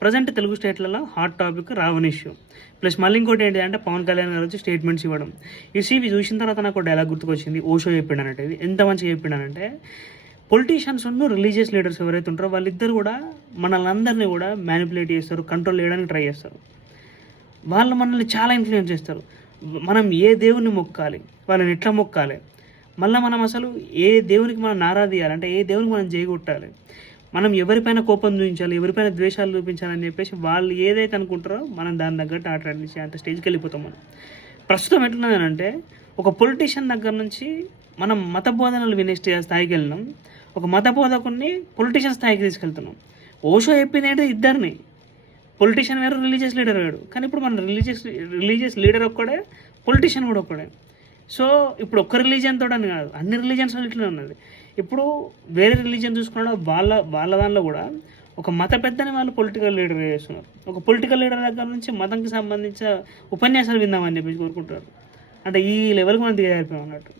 Present Telugu స్టేట్లలో hot topic Ravan issue. Plus మళ్ళీ ఇంకోటి ఏంటి అంటే పవన్ కళ్యాణ్ గారు వచ్చి స్టేట్మెంట్స్ ఇవ్వడం. ఇవి చూసిన తర్వాత నాకు డైలాగ్ గుర్తుకొచ్చింది. ఓషో చెప్పిండనంటే ఇది ఎంత మంచిగా చెప్పిండనంటే, పొలిటీషియన్స్ ఉన్న రిలీజియస్ లీడర్స్ ఎవరైతే ఉంటారో వాళ్ళిద్దరు కూడా మనల్ని అందరినీ కూడా మ్యానిపులేట్ చేస్తారు, కంట్రోల్ చేయడానికి ట్రై చేస్తారు. వాళ్ళు మనల్ని చాలా ఇన్ఫ్లుయెన్స్ చేస్తారు. మనం ఏ దేవుని మొక్కాలి, వాళ్ళని ఎట్లా మొక్కాలి, మళ్ళీ మనం అసలు ఏ దేవునికి మనం నారాధియాలి అంటే ఏ దేవునికి మనం చేయగొట్టాలి, మనం ఎవరిపైన కోపం చూపించాలి, ఎవరిపైన ద్వేషాలు చూపించాలని చెప్పేసి వాళ్ళు ఏదైతే అనుకుంటారో మనం దాని తగ్గట్టు ఆటలాడించి అంత స్టేజ్కి వెళ్ళిపోతాం. మనం ప్రస్తుతం ఎట్లున్నదంటే ఒక పొలిటీషియన్ దగ్గర నుంచి మనం మత బోధనలు వినే స్థాయికి వెళ్ళినాం, ఒక మత బోధకుడిని పొలిటీషియన్ స్థాయికి తీసుకెళ్తున్నాం. ఓషో చెప్పింది ఏంటో ఇద్దరిని, పొలిటీషియన్ వేరు, రిలీజియస్ లీడర్ వేరు. కానీ ఇప్పుడు మన రిలీజియస్ లీడర్ ఒక్కడే, పొలిటీషియన్ కూడా ఒక్కడే. సో ఇప్పుడు ఒక్క రిలీజియన్ తోడని కాదు, అన్ని రిలీజియన్స్ ఇట్లా ఉన్నది. ఇప్పుడు వేరే రిలీజియన్ చూసుకున్నా వాళ్ళ దానిలో కూడా ఒక మత పెద్దని వాళ్ళు పొలిటికల్ లీడర్ చేస్తున్నారు. ఒక పొలిటికల్ లీడర్ దగ్గర నుంచి మతంకి సంబంధించిన ఉపన్యాసాలు విందామని చెప్పేసి కోరుకుంటారు. అంటే ఈ లెవెల్కి మనం దిగజారిపోయాం అన్నట్టు.